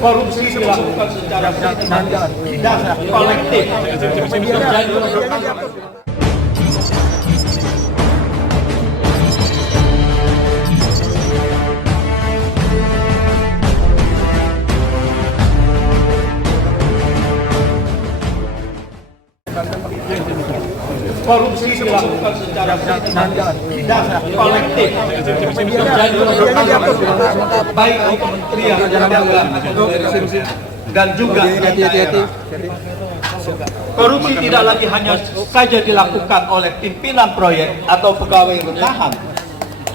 korupsi dilakukan secara sistematis dan kolektif. Korupsi dilakukan secara sistematis dan kolektif, baik di Kementerian Perdagangan dan juga korupsi tidak lagi hanya saja dilakukan oleh pimpinan proyek atau pegawai rentahan,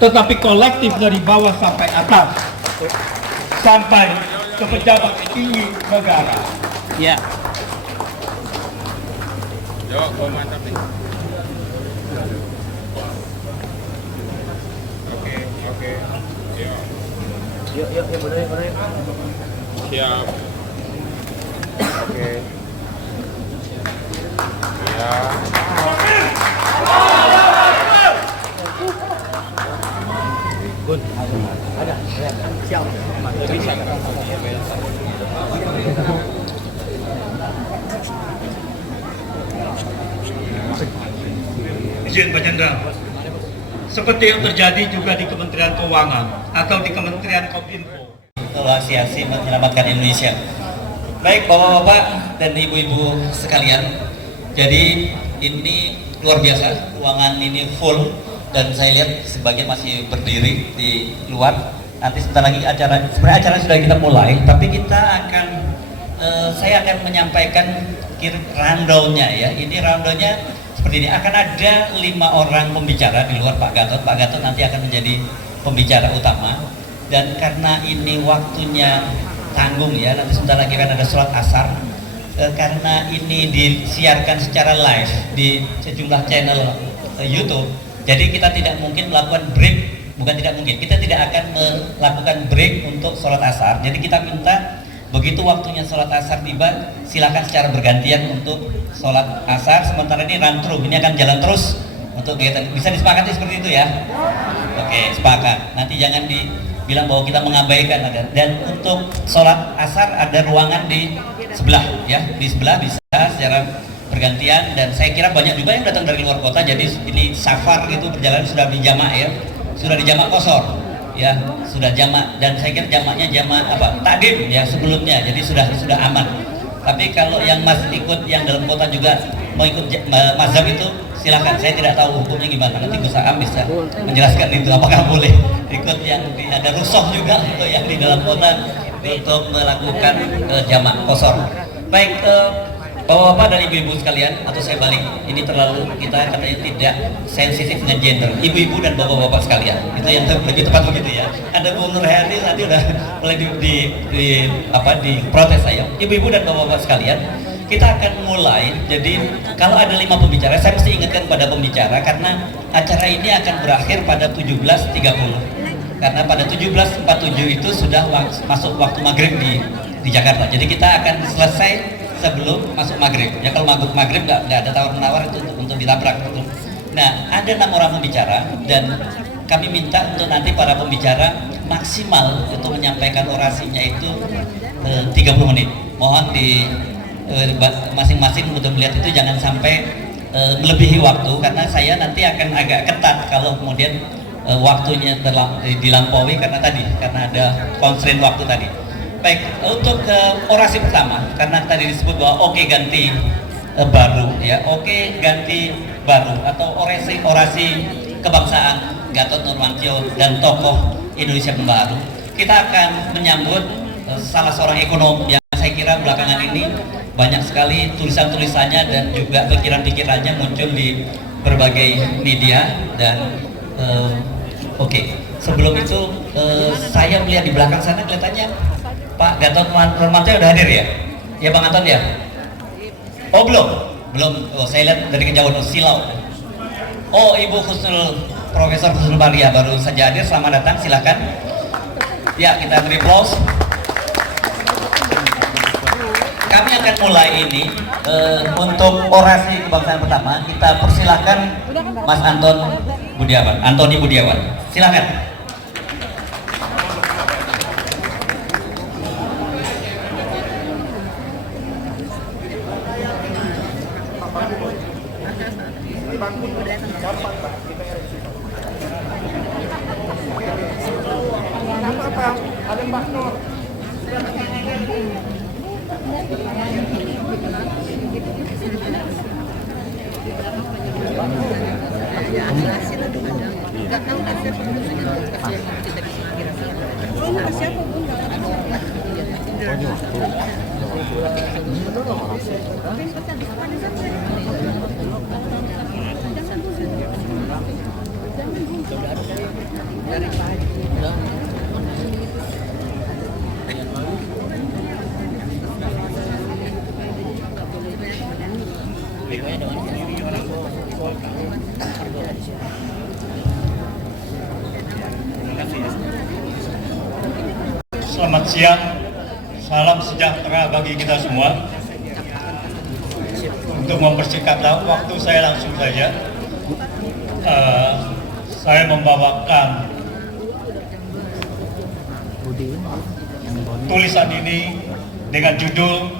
tetapi kolektif dari bawah sampai atas, sampai ke pejabat tinggi negara. Ya. Jawab, mantap nih. Oke. Yuk, bener. Siap. Oke. Ya. Good. Ada. Siap. Izin Pak Jenderal, seperti yang terjadi juga di Kementerian Keuangan atau di Kementerian Kominfo. Asosiasi Menyelamatkan Indonesia. Baik Bapak-bapak dan Ibu-ibu sekalian, jadi ini luar biasa, ruangan ini full dan saya lihat sebagian masih berdiri di luar. Nanti sebentar lagi sebenarnya acara sudah kita mulai, tapi kita akan saya akan menyampaikan rundown-nya ya. Ini rundown-nya seperti ini, akan ada 5 orang pembicara di luar Pak Gatot. Pak Gatot nanti akan menjadi pembicara utama, dan karena ini waktunya tanggung ya, nanti sebentar lagi kan ada sholat asar, karena ini disiarkan secara live di sejumlah channel YouTube, jadi kita tidak mungkin melakukan break, bukan tidak mungkin, kita tidak akan melakukan break untuk sholat asar. Jadi kita minta begitu waktunya sholat asar tiba, silakan secara bergantian untuk sholat asar. Sementara ini run through, ini akan jalan terus untuk kegiatan. Bisa disepakati seperti itu ya? Oke, sepakat. Nanti jangan dibilang bahwa kita mengabaikan ada. Dan untuk sholat asar ada ruangan di sebelah ya, di sebelah bisa secara bergantian. Dan saya kira banyak juga yang datang dari luar kota. Jadi ini safar gitu berjalan sudah di jamak ya, sudah di jamak kosor. Ya sudah jamak, dan saya kira jamaknya jamak apa takdim ya sebelumnya, jadi sudah aman. Tapi kalau yang mas ikut yang dalam kota juga mau ikut mazhab itu silahkan, saya tidak tahu hukumnya gimana, nanti Gus Aam bisa menjelaskan itu apakah boleh ikut yang ada rusuh juga untuk yang di dalam kota untuk melakukan jamak kosor. Baik Bapak-bapak dan ibu-ibu sekalian, atau saya balik, ini terlalu kita katanya tidak sensitif dengan gender, ibu-ibu dan bapak-bapak sekalian, itu yang lebih tepat begitu ya. Ada Bung Nur Hayati nanti udah mulai diprotes saya. Ibu-ibu dan bapak-bapak sekalian, kita akan mulai. Jadi kalau ada 5 pembicara, saya mesti ingatkan pada pembicara karena acara ini akan berakhir pada 17.30. Karena pada 17.47 itu sudah masuk waktu maghrib di Jakarta. Jadi kita akan selesai sebelum masuk maghrib ya. Kalau maghrib nggak ada tawar-menawar itu untuk ditabrak gitu. Nah, ada 6 orang pembicara dan kami minta untuk nanti para pembicara maksimal untuk menyampaikan orasinya itu 30 menit. Mohon di masing-masing untuk melihat itu jangan sampai melebihi waktu, karena saya nanti akan agak ketat kalau kemudian waktunya dilampaui karena ada constraint waktu tadi. Baik, untuk orasi pertama, karena tadi disebut bahwa oke ganti baru ya, oke ganti baru atau orasi kebangsaan Gatot Nurmantio dan tokoh Indonesia Pembaharu, kita akan menyambut salah seorang ekonom yang saya kira belakangan ini banyak sekali tulisan-tulisannya dan juga pikiran-pikirannya muncul di berbagai media. Dan oke, sebelum itu saya melihat di belakang sana kelihatannya Pak Gatot Nurmantio udah hadir ya? Ya Bang Anton ya? Oh belum? Oh, saya lihat dari kejauhan silau. Oh Ibu Profesor Husnul Maria baru saja hadir, selamat datang, silakan. Ya, kita beri applause. Kami akan mulai ini untuk orasi kebangsaan pertama. Kita persilakan Mas Antoni Budiawan, silakan. Selamat siang, salam sejahtera bagi kita semua. Untuk mempersingkat waktu saya langsung saja, saya membawakan tulisan ini dengan judul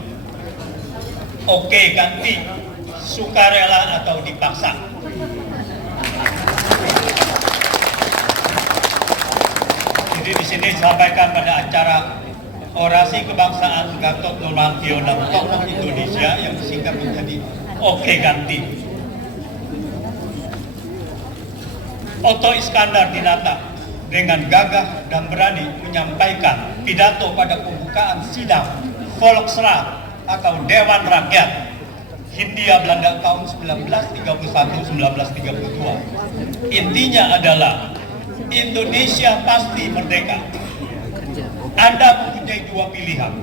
"Oke ganti, sukarela atau dipaksa". Jadi di sini disampaikan pada acara orasi kebangsaan Gatot Nurmantio dan tokoh Indonesia yang disingkat menjadi "Oke ganti". Otto Iskandar Dinata dengan gagah dan berani menyampaikan pidato pada pembukaan sidang Volksraad atau Dewan Rakyat Hindia Belanda tahun 1931-1932. Intinya adalah Indonesia pasti merdeka. Anda mempunyai dua pilihan,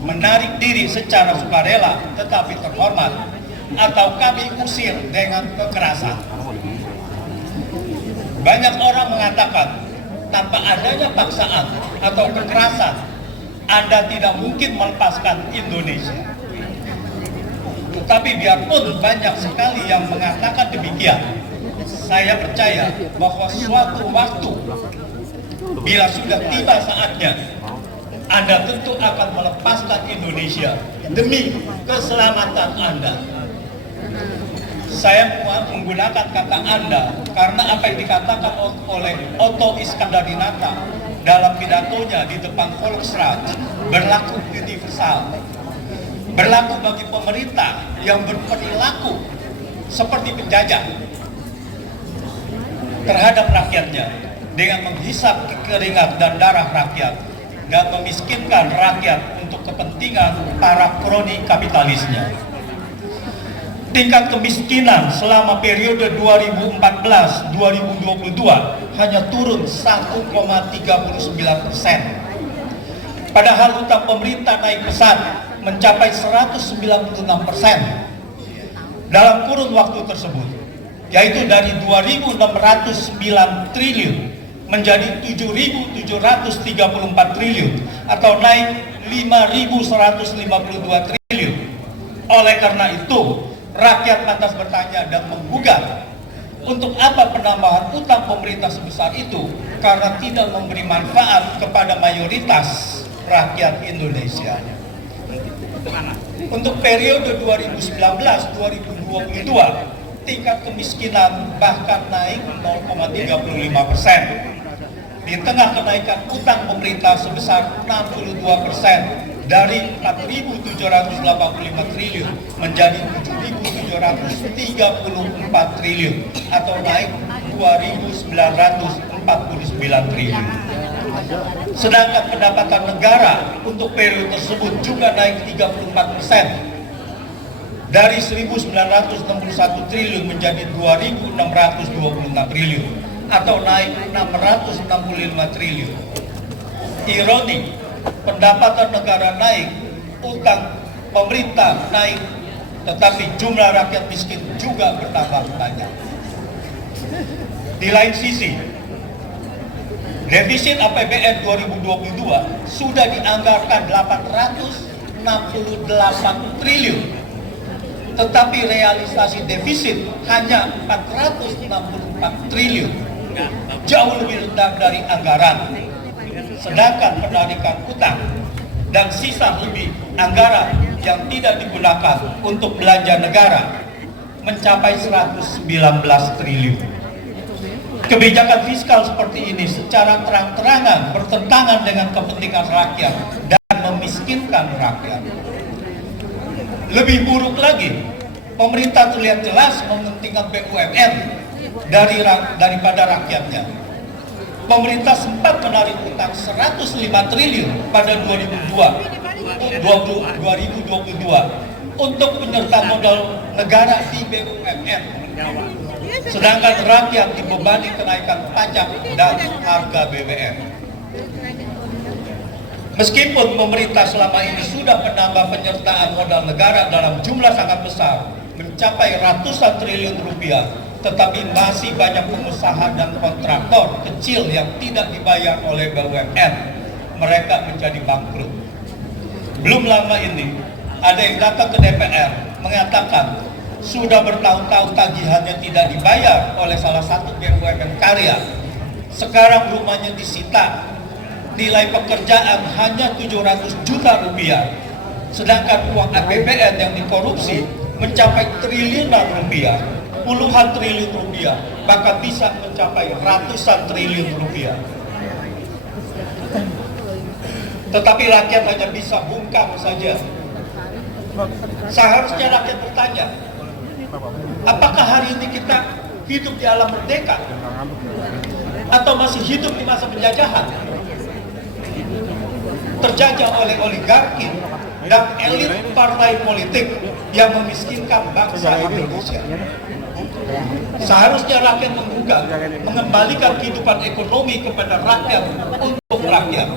menarik diri secara sukarela tetapi terhormat, atau kami usir dengan kekerasan. Banyak orang mengatakan tanpa adanya paksaan atau kekerasan, Anda tidak mungkin melepaskan Indonesia. Tetapi biarpun banyak sekali yang mengatakan demikian, saya percaya bahwa suatu waktu bila sudah tiba saatnya, Anda tentu akan melepaskan Indonesia demi keselamatan Anda. Saya menggunakan kata Anda karena apa yang dikatakan oleh Otto Iskandar Dinata dalam pidatonya di depan Volksraad berlaku universal, berlaku bagi pemerintah yang berperilaku seperti penjajah terhadap rakyatnya dengan menghisap keringat dan darah rakyat dan memiskinkan rakyat untuk kepentingan para kroni kapitalisnya. Tingkat kemiskinan selama periode 2014-2022 hanya turun 1,39%. Padahal utang pemerintah naik pesat mencapai 196% dalam kurun waktu tersebut, yaitu dari 2.609 triliun menjadi 7.734 triliun atau naik 5.152 triliun. Oleh karena itu, rakyat lantas bertanya dan menggugat, untuk apa penambahan utang pemerintah sebesar itu karena tidak memberi manfaat kepada mayoritas rakyat Indonesia. Untuk periode 2019-2022, tingkat kemiskinan bahkan naik 0,35%. Di tengah kenaikan utang pemerintah sebesar 62% dari 4.785 triliun menjadi 7.734 triliun atau naik 2.949 triliun. Sedangkan pendapatan negara untuk periode tersebut juga naik 34% dari 1.961 triliun menjadi 2.626 triliun atau naik 665 triliun. Ironi, pendapatan negara naik, utang pemerintah naik, tetapi jumlah rakyat miskin juga bertambah banyak. Di lain sisi, defisit APBN 2022 sudah dianggarkan 868 triliun, tetapi realisasi defisit hanya 464 triliun, jauh lebih rendah dari anggaran. Sedangkan penarikan utang dan sisa lebih anggaran yang tidak digunakan untuk belanja negara mencapai 119 triliun. Kebijakan fiskal seperti ini secara terang-terangan bertentangan dengan kepentingan rakyat dan memiskinkan rakyat. Lebih buruk lagi, pemerintah terlihat jelas mementingkan BUMN daripada rakyatnya. Pemerintah sempat menarik utang 105 triliun pada 2022 untuk penyertaan modal negara di BUMN. Sedangkan rakyat dibebani kenaikan pajak dan harga BBM. Meskipun pemerintah selama ini sudah menambah penyertaan modal negara dalam jumlah sangat besar, mencapai ratusan triliun rupiah, tetapi masih banyak pengusaha dan kontraktor kecil yang tidak dibayar oleh BUMN. Mereka menjadi bangkrut. Belum lama ini, ada yang datang ke DPR mengatakan sudah bertahun-tahun tagihannya tidak dibayar oleh salah satu BUMN karya. Sekarang rumahnya disita, nilai pekerjaan hanya 700 juta rupiah. Sedangkan uang APBN yang dikorupsi mencapai triliunan rupiah, puluhan triliun rupiah, bahkan bisa mencapai ratusan triliun rupiah. Tetapi rakyat hanya bisa bungkam saja. Seharusnya rakyat bertanya, apakah hari ini kita hidup di alam merdeka? Atau masih hidup di masa penjajahan? Terjajah oleh oligarki dan elit partai politik yang memiskinkan bangsa Indonesia. Seharusnya rakyat menggugat, mengembalikan kehidupan ekonomi kepada rakyat untuk rakyat.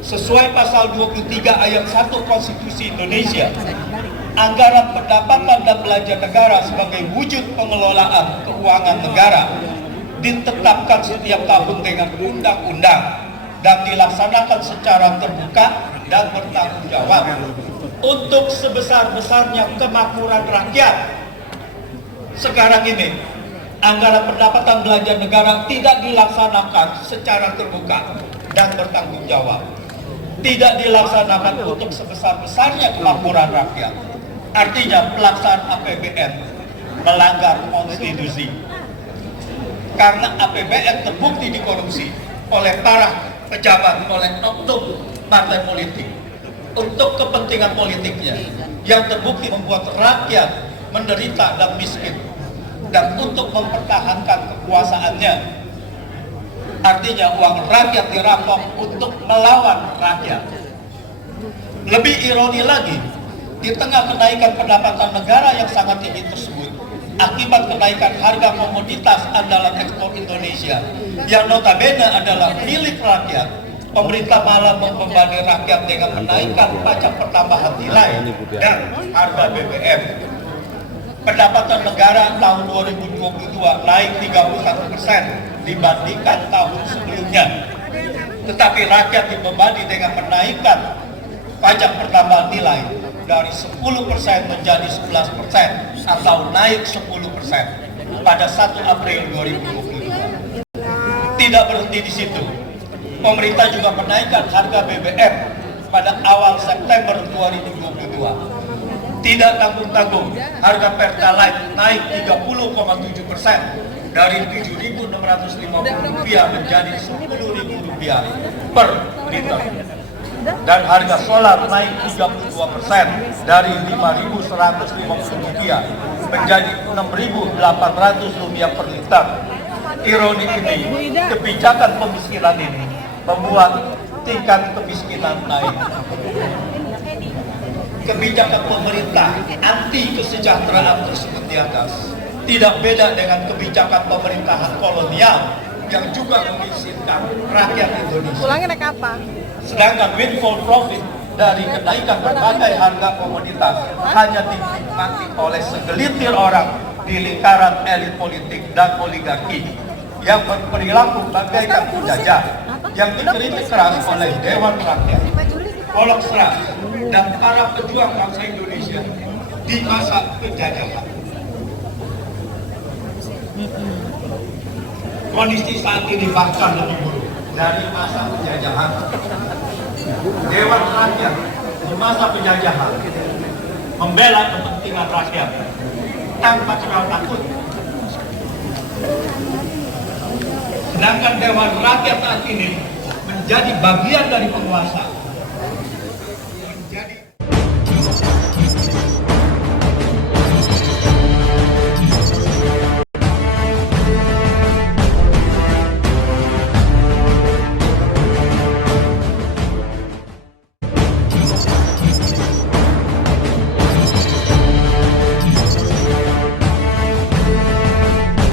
Sesuai pasal 23 ayat 1 Konstitusi Indonesia, anggaran pendapatan dan belanja negara sebagai wujud pengelolaan keuangan negara ditetapkan setiap tahun dengan undang-undang dan dilaksanakan secara terbuka dan bertanggung jawab untuk sebesar-besarnya kemakmuran rakyat. Sekarang ini, anggaran pendapatan belanja negara tidak dilaksanakan secara terbuka dan bertanggung jawab. Tidak dilaksanakan untuk sebesar-besarnya kemakmuran rakyat. Artinya pelaksanaan APBN melanggar konstitusi. Karena APBN terbukti dikorupsi oleh para pejabat, oleh oknum partai politik untuk kepentingan politiknya yang terbukti membuat rakyat menderita dan miskin, dan untuk mempertahankan kekuasaannya. Artinya uang rakyat dirampok untuk melawan rakyat. Lebih ironi lagi, di tengah kenaikan pendapatan negara yang sangat tinggi tersebut akibat kenaikan harga komoditas andalan ekspor Indonesia yang notabene adalah milik rakyat, pemerintah malah membebani rakyat dengan menaikkan pajak pertambahan nilai dan harga BBM. Pendapatan negara tahun 2022 naik 31% dibandingkan tahun sebelumnya. Tetapi rakyat dibebani dengan menaikkan pajak pertambahan nilai dari 10% menjadi 11% atau naik 10% pada 1 April 2022. Tidak berhenti di situ. Pemerintah juga menaikkan harga BBM pada awal September 2022. Tidak tanggung-tanggung, harga Pertalite naik 30,7% dari Rp7.650 menjadi Rp10.000 per liter. Dan harga solar naik 32% dari Rp5.150 menjadi Rp6.800 per liter. Ironi ini, kebijakan pemiskinan ini membuat tingkat kemiskinan naik. Kebijakan pemerintah anti kesejahteraan tersebut di atas tidak beda dengan kebijakan pemerintahan kolonial yang juga memiskinkan rakyat Indonesia. Pulangnya naik apa? Sedangkan windfall profit dari kenaikan berbagai harga komoditas hanya dinikmati oleh segelintir orang di lingkaran elit politik dan oligarki yang berperilaku bagaikan penjajah yang dikritik keras oleh Dewan Rakyat, Kolostrat, dan para pejuang bangsa Indonesia di masa penjajahan. Kondisi saat ini bahkan lebih buruk dari masa penjajahan. Dewan Rakyat di masa penjajahan membela kepentingan rakyat, tanpa kenal takut. Sedangkan Dewan Rakyat saat ini menjadi bagian dari penguasa.